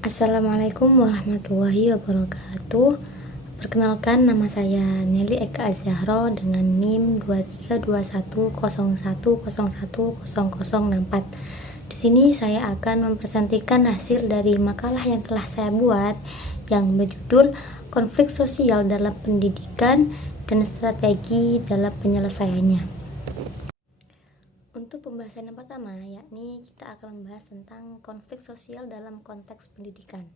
Assalamualaikum warahmatullahi wabarakatuh. Perkenalkan, nama saya Nelly Eka Azahro dengan NIM 232101010064. Di sini saya akan mempresentasikan hasil dari makalah yang telah saya buat yang berjudul Konflik Sosial dalam Pendidikan dan Strategi dalam Penyelesaiannya. Untuk pembahasan yang pertama, yakni kita akan membahas tentang konflik sosial dalam konteks pendidikan.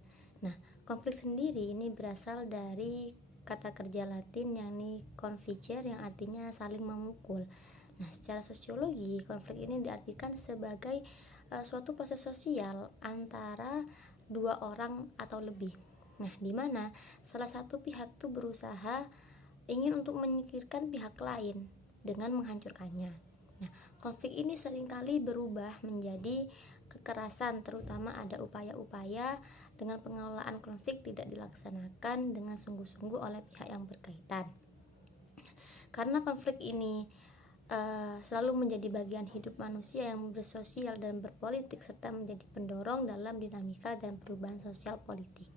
Nah, konflik sendiri ini berasal dari kata kerja Latin yakni conficere yang artinya saling memukul. Nah, secara sosiologi, konflik ini diartikan sebagai suatu proses sosial antara dua orang atau lebih. Nah, di mana salah satu pihak itu berusaha ingin untuk menyingkirkan pihak lain dengan menghancurkannya. Nah, konflik ini seringkali berubah menjadi kekerasan, terutama ada upaya-upaya dengan pengelolaan konflik tidak dilaksanakan dengan sungguh-sungguh oleh pihak yang berkaitan. Karena konflik ini selalu menjadi bagian hidup manusia yang bersosial dan berpolitik serta menjadi pendorong dalam dinamika dan perubahan sosial politik.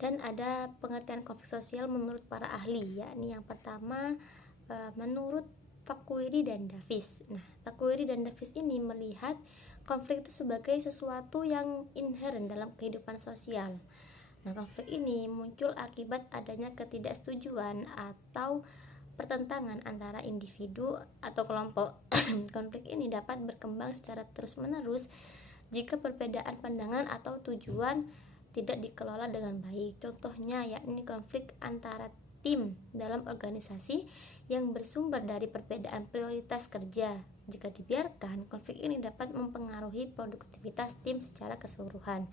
Dan ada pengertian konflik sosial menurut para ahli, yakni yang pertama menurut Takuiri dan Davis. Nah, Takuiri dan Davis ini melihat konflik itu sebagai sesuatu yang inheren dalam kehidupan sosial. Nah, konflik ini muncul akibat adanya ketidaksetujuan atau pertentangan antara individu atau kelompok. Konflik ini dapat berkembang secara terus-menerus jika perbedaan pandangan atau tujuan tidak dikelola dengan baik. Contohnya yakni konflik antara tim dalam organisasi yang bersumber dari perbedaan prioritas kerja. Jika dibiarkan, konflik ini dapat mempengaruhi produktivitas tim secara keseluruhan.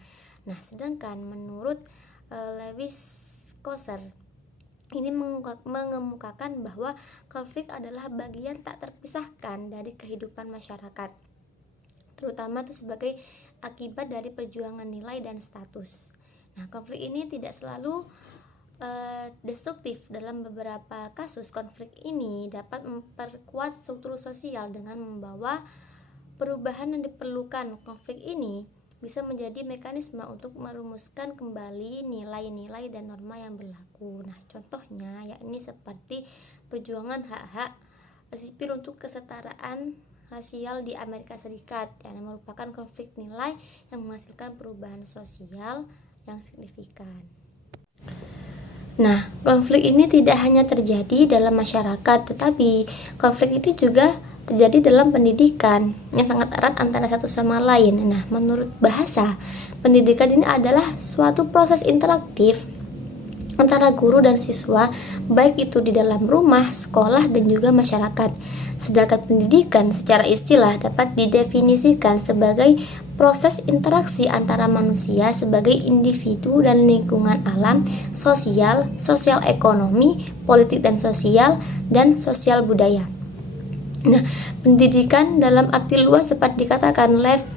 Nah, sedangkan menurut Lewis Koser ini mengemukakan bahwa konflik adalah bagian tak terpisahkan dari kehidupan masyarakat, terutama itu sebagai akibat dari perjuangan nilai dan status. Nah, konflik ini tidak selalu destruktif. Dalam beberapa kasus, konflik ini dapat memperkuat struktur sosial dengan membawa perubahan yang diperlukan. Konflik ini bisa menjadi mekanisme untuk merumuskan kembali nilai-nilai dan norma yang berlaku. Nah, contohnya yakni seperti perjuangan hak-hak sipil untuk kesetaraan rasial di Amerika Serikat yang merupakan konflik nilai yang menghasilkan perubahan sosial yang signifikan. Nah, konflik ini tidak hanya terjadi dalam masyarakat, tetapi konflik itu juga terjadi dalam pendidikan yang sangat erat antara satu sama lain. Nah, menurut bahasa, pendidikan ini adalah suatu proses interaktif antara guru dan siswa, baik itu di dalam rumah, sekolah, dan juga masyarakat. Sedangkan pendidikan secara istilah dapat didefinisikan sebagai proses interaksi antara manusia sebagai individu dan lingkungan alam, sosial, sosial ekonomi, politik dan sosial budaya. Nah, pendidikan dalam arti luas dapat dikatakan life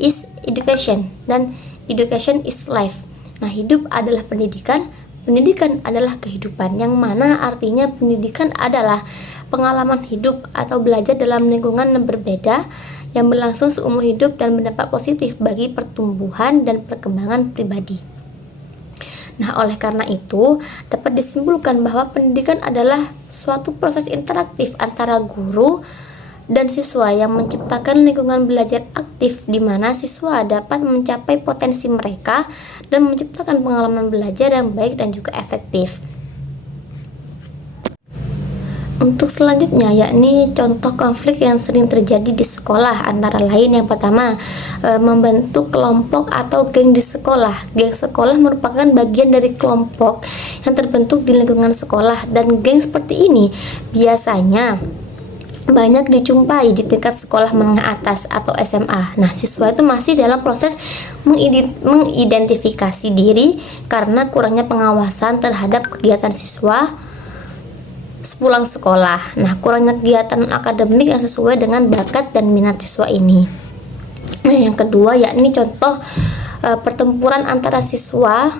is education dan education is life. Nah, hidup adalah pendidikan, pendidikan adalah kehidupan, yang mana artinya pendidikan adalah pengalaman hidup atau belajar dalam lingkungan yang berbeda yang berlangsung seumur hidup dan berdampak positif bagi pertumbuhan dan perkembangan pribadi. Nah, oleh karena itu dapat disimpulkan bahwa pendidikan adalah suatu proses interaktif antara guru dan siswa yang menciptakan lingkungan belajar aktif di mana siswa dapat mencapai potensi mereka dan menciptakan pengalaman belajar yang baik dan juga efektif. Untuk selanjutnya yakni contoh konflik yang sering terjadi di sekolah, antara lain yang pertama membentuk kelompok atau geng di sekolah. Geng sekolah merupakan bagian dari kelompok yang terbentuk di lingkungan sekolah, dan geng seperti ini biasanya banyak dijumpai di tingkat sekolah menengah atas atau SMA. Nah, siswa itu masih dalam proses mengidentifikasi diri karena kurangnya pengawasan terhadap kegiatan siswa sepulang sekolah. Nah, kurangnya kegiatan akademik yang sesuai dengan bakat dan minat siswa ini. Nah, yang kedua yakni contoh pertempuran antara siswa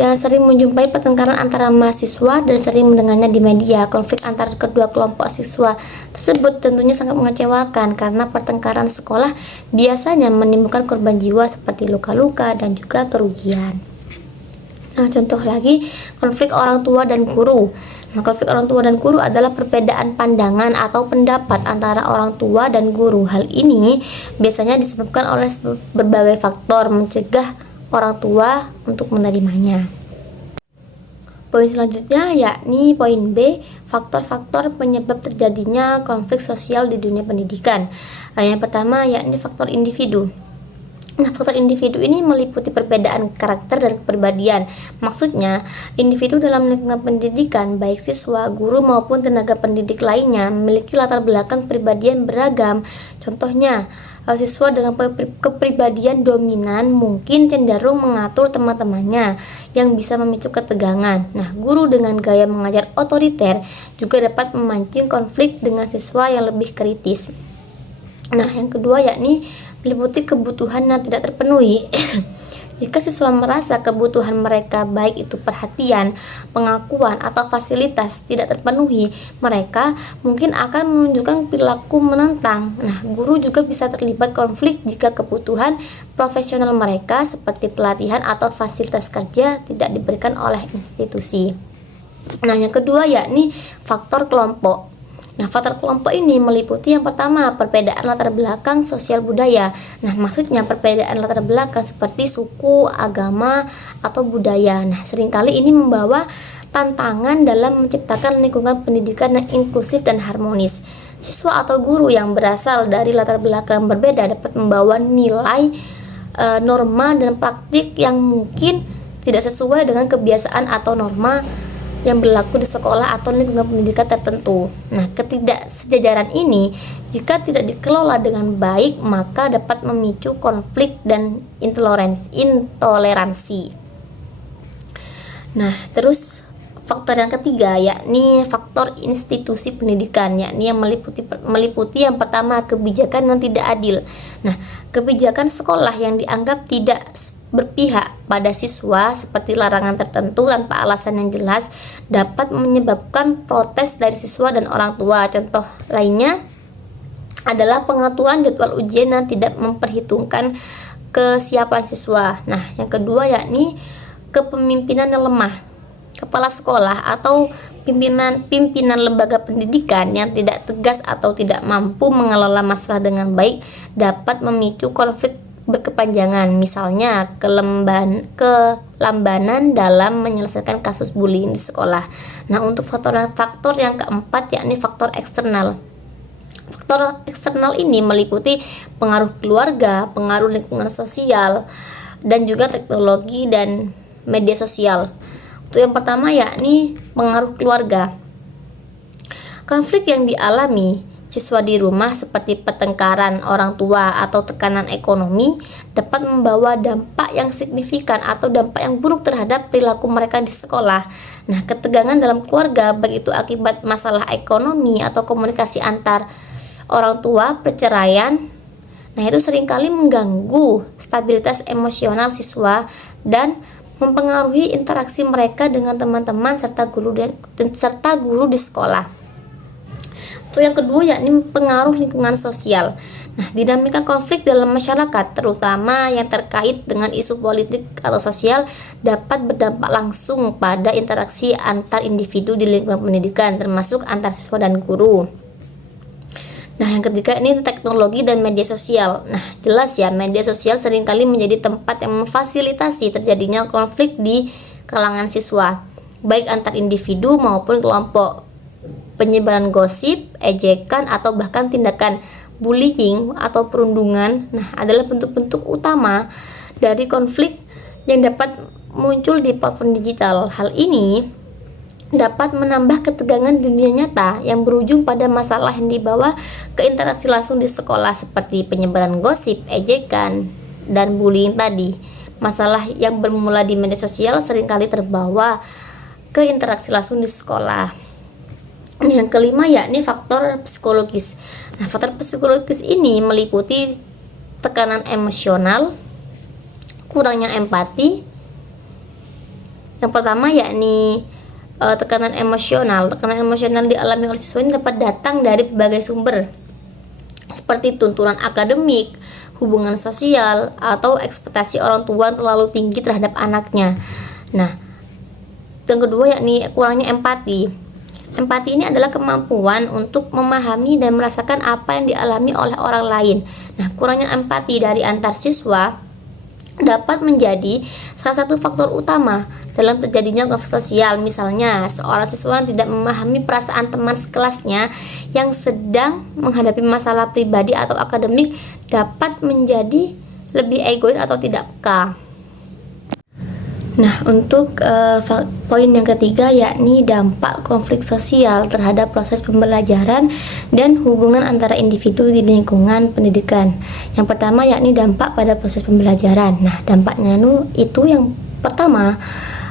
yang sering menjumpai pertengkaran antara mahasiswa dan sering mendengarnya di media. Konflik antara kedua kelompok siswa tersebut tentunya sangat mengecewakan karena pertengkaran sekolah biasanya menimbulkan korban jiwa seperti luka-luka dan juga kerugian. Nah, contoh lagi, konflik orang tua dan guru. Nah, konflik orang tua dan guru adalah perbedaan pandangan atau pendapat antara orang tua dan guru. Hal ini biasanya disebabkan oleh berbagai faktor mencegah orang tua untuk menerimanya. Poin selanjutnya yakni poin B, faktor-faktor penyebab terjadinya konflik sosial di dunia pendidikan. Yang pertama yakni faktor individu. Nah, faktor individu ini meliputi perbedaan karakter dan kepribadian. Maksudnya, individu dalam lingkungan pendidikan, baik siswa, guru maupun tenaga pendidik lainnya, memiliki latar belakang kepribadian beragam. Contohnya, siswa dengan kepribadian dominan mungkin cenderung mengatur teman-temannya yang bisa memicu ketegangan. Nah, guru dengan gaya mengajar otoriter juga dapat memancing konflik dengan siswa yang lebih kritis. Nah, yang kedua yakni meliputi kebutuhan yang tidak terpenuhi. Jika siswa merasa kebutuhan mereka, baik itu perhatian, pengakuan, atau fasilitas tidak terpenuhi, mereka mungkin akan menunjukkan perilaku menentang. Nah, guru juga bisa terlibat konflik jika kebutuhan profesional mereka seperti pelatihan atau fasilitas kerja tidak diberikan oleh institusi. Nah, yang kedua yakni faktor kelompok. Nah, faktor kelompok ini meliputi yang pertama, perbedaan latar belakang sosial budaya. Nah, maksudnya perbedaan latar belakang seperti suku, agama, atau budaya. Nah, seringkali ini membawa tantangan dalam menciptakan lingkungan pendidikan yang inklusif dan harmonis. Siswa atau guru yang berasal dari latar belakang berbeda dapat membawa nilai, norma, dan praktik yang mungkin tidak sesuai dengan kebiasaan atau norma yang berlaku di sekolah atau lingkungan pendidikan tertentu. Nah, ketidaksejajaran ini jika tidak dikelola dengan baik maka dapat memicu konflik dan intoleransi. Nah, terus faktor yang ketiga yakni faktor institusi pendidikan, yakni yang meliputi yang pertama, kebijakan yang tidak adil. Nah, kebijakan sekolah yang dianggap tidak berpihak pada siswa seperti larangan tertentu tanpa alasan yang jelas dapat menyebabkan protes dari siswa dan orang tua. Contoh lainnya adalah pengaturan jadwal ujian yang tidak memperhitungkan kesiapan siswa. Nah, yang kedua yakni kepemimpinan yang lemah. Kepala sekolah atau pimpinan lembaga pendidikan yang tidak tegas atau tidak mampu mengelola masalah dengan baik dapat memicu konflik berkepanjangan, misalnya kelambanan dalam menyelesaikan kasus bullying di sekolah. Nah, untuk faktor yang keempat yakni faktor eksternal. Faktor eksternal ini meliputi pengaruh keluarga, pengaruh lingkungan sosial, dan juga teknologi dan media sosial. Untuk yang pertama yakni pengaruh keluarga. Konflik yang dialami siswa di rumah seperti pertengkaran orang tua atau tekanan ekonomi dapat membawa dampak yang signifikan atau dampak yang buruk terhadap perilaku mereka di sekolah. Nah, ketegangan dalam keluarga baik itu akibat masalah ekonomi atau komunikasi antar orang tua, perceraian, nah itu seringkali mengganggu stabilitas emosional siswa dan mempengaruhi interaksi mereka dengan teman-teman serta guru di sekolah. Untuk yang kedua yakni pengaruh lingkungan sosial. Nah, dinamika konflik dalam masyarakat terutama yang terkait dengan isu politik atau sosial dapat berdampak langsung pada interaksi antar individu di lingkungan pendidikan termasuk antar siswa dan guru. Nah, yang ketiga ini teknologi dan media sosial. Nah, jelas ya, media sosial seringkali menjadi tempat yang memfasilitasi terjadinya konflik di kalangan siswa, baik antar individu maupun kelompok. Penyebaran gosip, ejekan, atau bahkan tindakan bullying atau perundungan, nah adalah bentuk-bentuk utama dari konflik yang dapat muncul di platform digital. Hal ini dapat menambah ketegangan dunia nyata yang berujung pada masalah yang dibawa ke interaksi langsung di sekolah seperti penyebaran gosip, ejekan, dan bullying tadi. Masalah yang bermula di media sosial seringkali terbawa ke interaksi langsung di sekolah. Yang kelima yakni faktor psikologis. Nah, faktor psikologis ini meliputi tekanan emosional, kurangnya empati, Yang pertama yakni tekanan emosional. Tekanan emosional dialami oleh siswa ini dapat datang dari berbagai sumber, seperti tuntunan akademik, hubungan sosial, atau ekspektasi orang tua terlalu tinggi terhadap anaknya. Nah, yang kedua yakni kurangnya empati. Empati ini adalah kemampuan untuk memahami dan merasakan apa yang dialami oleh orang lain. Nah, kurangnya empati dari antar siswa dapat menjadi salah satu faktor utama dalam terjadinya konflik sosial. Misalnya, seorang siswa yang tidak memahami perasaan teman sekelasnya yang sedang menghadapi masalah pribadi atau akademik dapat menjadi lebih egois atau tidak peka. Nah, untuk poin yang ketiga yakni dampak konflik sosial terhadap proses pembelajaran dan hubungan antara individu di lingkungan pendidikan. Yang pertama yakni dampak pada proses pembelajaran. Nah, dampaknya itu yang pertama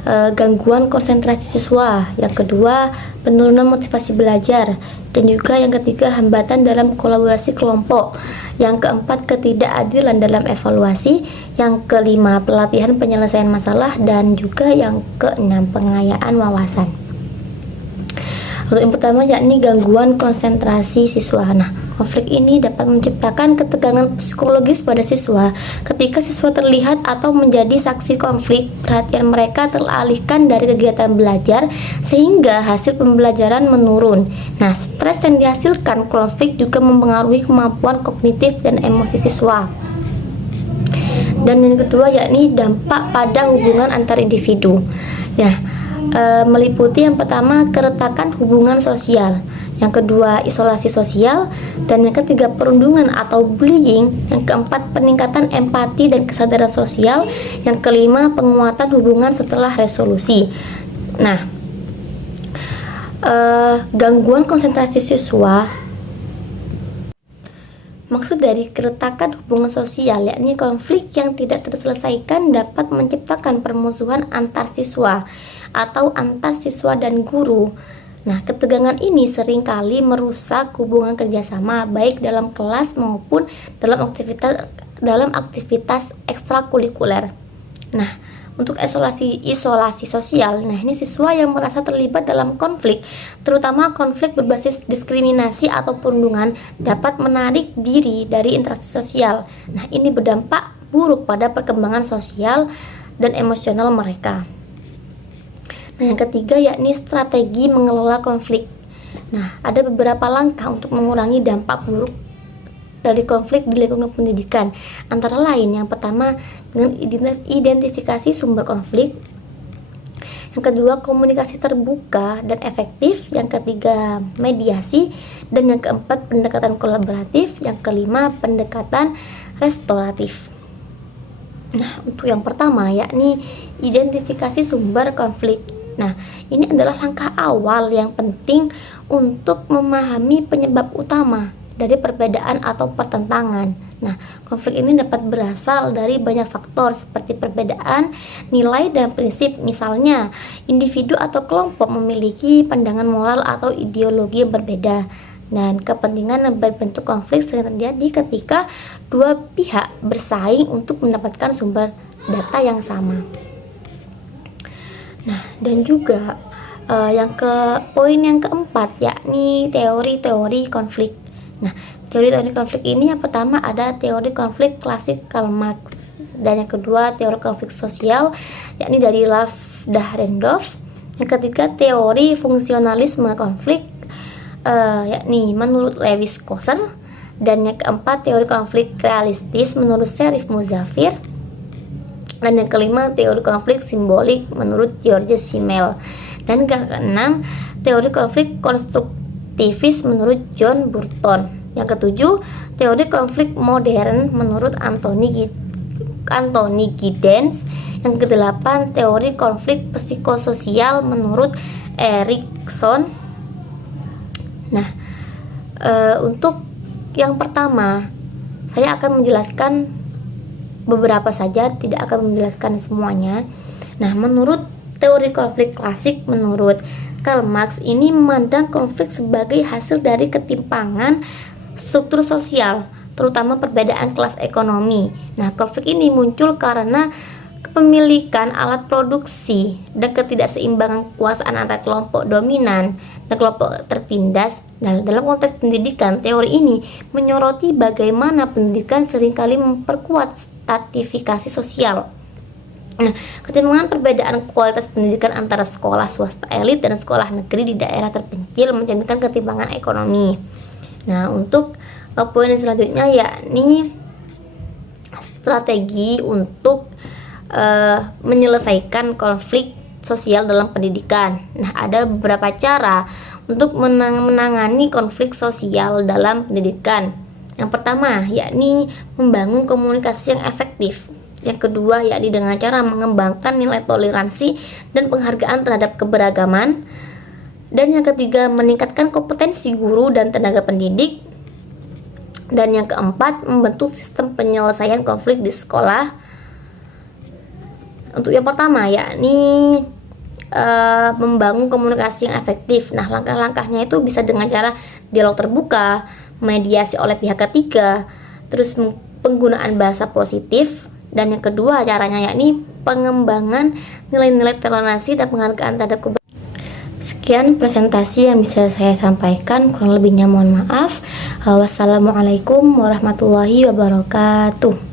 gangguan konsentrasi siswa, yang kedua penurunan motivasi belajar, dan juga yang ketiga hambatan dalam kolaborasi kelompok, yang keempat ketidakadilan dalam evaluasi, yang kelima pelatihan penyelesaian masalah, dan juga yang keenam pengayaan wawasan. Untuk yang pertama yakni gangguan konsentrasi siswa. Nah, konflik ini dapat menciptakan ketegangan psikologis pada siswa. Ketika siswa terlihat atau menjadi saksi konflik, perhatian mereka teralihkan dari kegiatan belajar sehingga hasil pembelajaran menurun. Nah, stres yang dihasilkan konflik juga mempengaruhi kemampuan kognitif dan emosi siswa. Dan yang kedua yakni dampak pada hubungan antar individu. Ya, meliputi yang pertama keretakan hubungan sosial, yang kedua isolasi sosial, dan yang ketiga perundungan atau bullying, yang keempat peningkatan empati dan kesadaran sosial, yang kelima penguatan hubungan setelah resolusi. Nah, gangguan konsentrasi siswa, maksud dari keretakan hubungan sosial yakni konflik yang tidak terselesaikan dapat menciptakan permusuhan antar siswa atau antar siswa dan guru. Nah, ketegangan ini seringkali merusak hubungan kerjasama baik dalam kelas maupun dalam aktivitas ekstrakurikuler. Nah, untuk isolasi sosial, nah ini siswa yang merasa terlibat dalam konflik, terutama konflik berbasis diskriminasi atau perundungan, dapat menarik diri dari interaksi sosial. Nah, ini berdampak buruk pada perkembangan sosial dan emosional mereka. Nah, yang ketiga yakni strategi mengelola konflik. Nah, ada beberapa langkah untuk mengurangi dampak buruk dari konflik di lingkungan pendidikan. Antara lain, yang pertama dengan identifikasi sumber konflik, yang kedua komunikasi terbuka dan efektif, yang ketiga mediasi, dan yang keempat pendekatan kolaboratif, yang kelima pendekatan restoratif. Nah, untuk yang pertama yakni identifikasi sumber konflik. Nah, ini adalah langkah awal yang penting untuk memahami penyebab utama dari perbedaan atau pertentangan. Nah, konflik ini dapat berasal dari banyak faktor seperti perbedaan nilai dan prinsip. Misalnya, individu atau kelompok memiliki pandangan moral atau ideologi yang berbeda. Dan kepentingan yang berbentuk konflik sering terjadi ketika dua pihak bersaing untuk mendapatkan sumber data yang sama. Nah, dan juga poin yang keempat yakni teori-teori konflik. Nah, teori-teori konflik ini yang pertama ada teori konflik klasik Karl Marx, dan yang kedua teori konflik sosial yakni dari Lev Dahrendorf. Yang ketiga teori fungsionalisme konflik yakni menurut Lewis Koser, dan yang keempat teori konflik realistis menurut Serif Muzafir, dan yang kelima teori konflik simbolik menurut Georges Simmel, dan yang keenam teori konflik konstruktivis menurut John Burton. Yang ketujuh teori konflik modern menurut Anthony Giddens. Yang kedelapan teori konflik psikososial menurut Erikson. Nah, untuk yang pertama saya akan menjelaskan beberapa saja, tidak akan menjelaskan semuanya. Nah, menurut teori konflik klasik menurut Karl Marx ini memandang konflik sebagai hasil dari ketimpangan struktur sosial, terutama perbedaan kelas ekonomi. Nah, konflik ini muncul karena kepemilikan alat produksi dan ketidakseimbangan kekuasaan antara kelompok dominan dan kelompok tertindas. Nah, dalam konteks pendidikan, teori ini menyoroti bagaimana pendidikan seringkali memperkuat stratifikasi sosial. Nah, ketimpangan perbedaan kualitas pendidikan antara sekolah swasta elit dan sekolah negeri di daerah terpencil mencerminkan ketimpangan ekonomi. Nah, untuk poin selanjutnya yakni strategi untuk menyelesaikan konflik sosial dalam pendidikan. Nah, ada beberapa cara untuk menangani konflik sosial dalam pendidikan. Yang pertama, yakni membangun komunikasi yang efektif. Yang kedua, yakni dengan cara mengembangkan nilai toleransi dan penghargaan terhadap keberagaman. Dan yang ketiga, meningkatkan kompetensi guru dan tenaga pendidik. Dan yang keempat, membentuk sistem penyelesaian konflik di sekolah. Untuk yang pertama, yakni membangun komunikasi yang efektif. Nah, langkah-langkahnya itu bisa dengan cara dialog terbuka, mediasi oleh pihak ketiga, terus penggunaan bahasa positif, dan yang kedua caranya yakni pengembangan nilai-nilai toleransi dan penghargaan terhadap keberagaman. Sekian presentasi yang bisa saya sampaikan, kurang lebihnya mohon maaf. Wassalamualaikum warahmatullahi wabarakatuh.